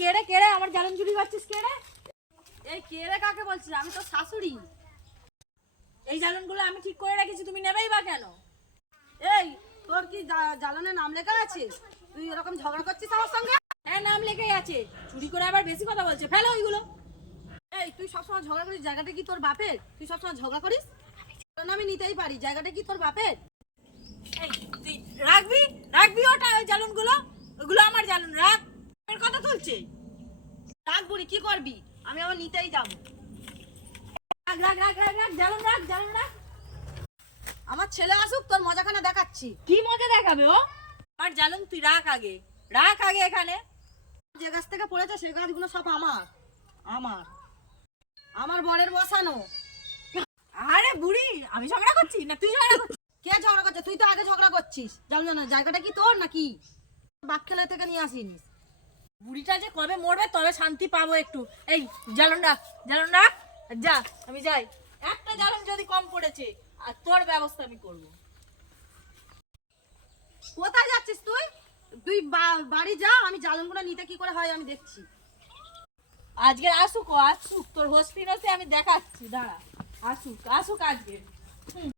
কে রে আমার জ্বালান চুরি করছিস? কে রে? এই কে রে কাকে বলছিস? আমি তো শাশুড়ি। এই জ্বালানগুলো আমি ঠিক করে রেখেছি, তুমি নেবেই বা কেন? এই তোর কি জ্বালানের নাম লেখা আছে? তুই এরকম ঝগড়া করছিস আমার সঙ্গে? হ্যাঁ, নাম লেখেই আছে। চুরি করে আবার বেশি কথা বলছে, ফেলো ওইগুলো। এই তুই সবসময় ঝগড়া করিস, জায়গাটা কি তোর বাপের? তুই সবসময় ঝগড়া করিস? আমি নিতেই পারি, জায়গাটা কি তোর বাপের? এই তুই রাখবি রাখবি ওটা, ওই জ্বালানগুলো, ওগুলো আমার জ্বালান, রাখ। এর কথা তুলছে। রাখ বুড়ি, কি করবি? আমি আবার নিতেই যাবো। রাখ রাখ রাখ রাখ রাখ, জ্বালান রাখ, জ্বালান রাখ। আমার ছেলে আসুক, তোর মজাখানা দেখাচ্ছি। কি মজা দেখাবে ও? আমার জ্বালান তুই রাখ আগে, রাখ আগে এখানে। যে গাছ থেকে পড়েছে সে গাছগুলো সব আমার আমার আমার বরের বসানো। আরে বুড়ি, আমি ঝগড়া করছি না তুই ঝগড়া করছিস? কে ঝগড়া করছে? তুই তো আগে ঝগড়া করছিস। জানো না জায়গাটা কি তোর নাকি বাপ খেলা থেকে নিয়ে আসিনিস? বুড়িটা যে কবে মরবে তবে শান্তি পাবো একটু। এই জ্বালান রাখ, জ্বালান রাখ। যা, আমি যাই। একটা জ্বালান যদি কম পড়েছে আর তোর ব্যবস্থা আমি করব। কোথায় যাচ্ছিস তুই? তুই বাড়ি যা, আমি জ্বালনগুলো নিতে কি করে হয় আমি দেখছি। আজকে আসুক, ও আসুক, তোর হোস্টিনসে আমি দেখাচ্ছি, দাঁড়া। আসুক আসুক আজকে।